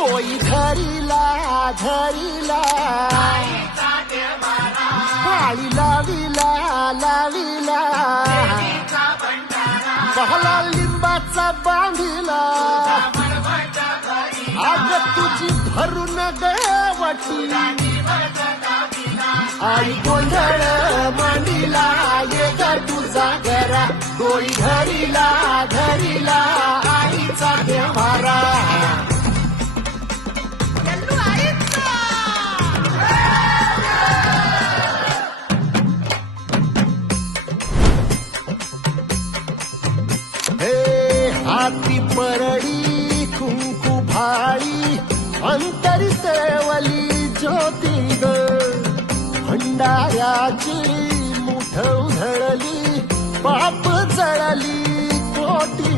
तोई धरिला धरिला. पाळी लाविला लाविला. पहला लिंबाचा बांधिला. आग तुझी भरून देवटी. आई गोंधळ मांडिला ये तर तुझा घरा. तोई धरिला धरिला. आईचा देवारा हाती परळी कुंकू भाळी अंतरी सेवली ज्योती ग भंडाऱ्याची मुठ उधळली पाप जळली कोटी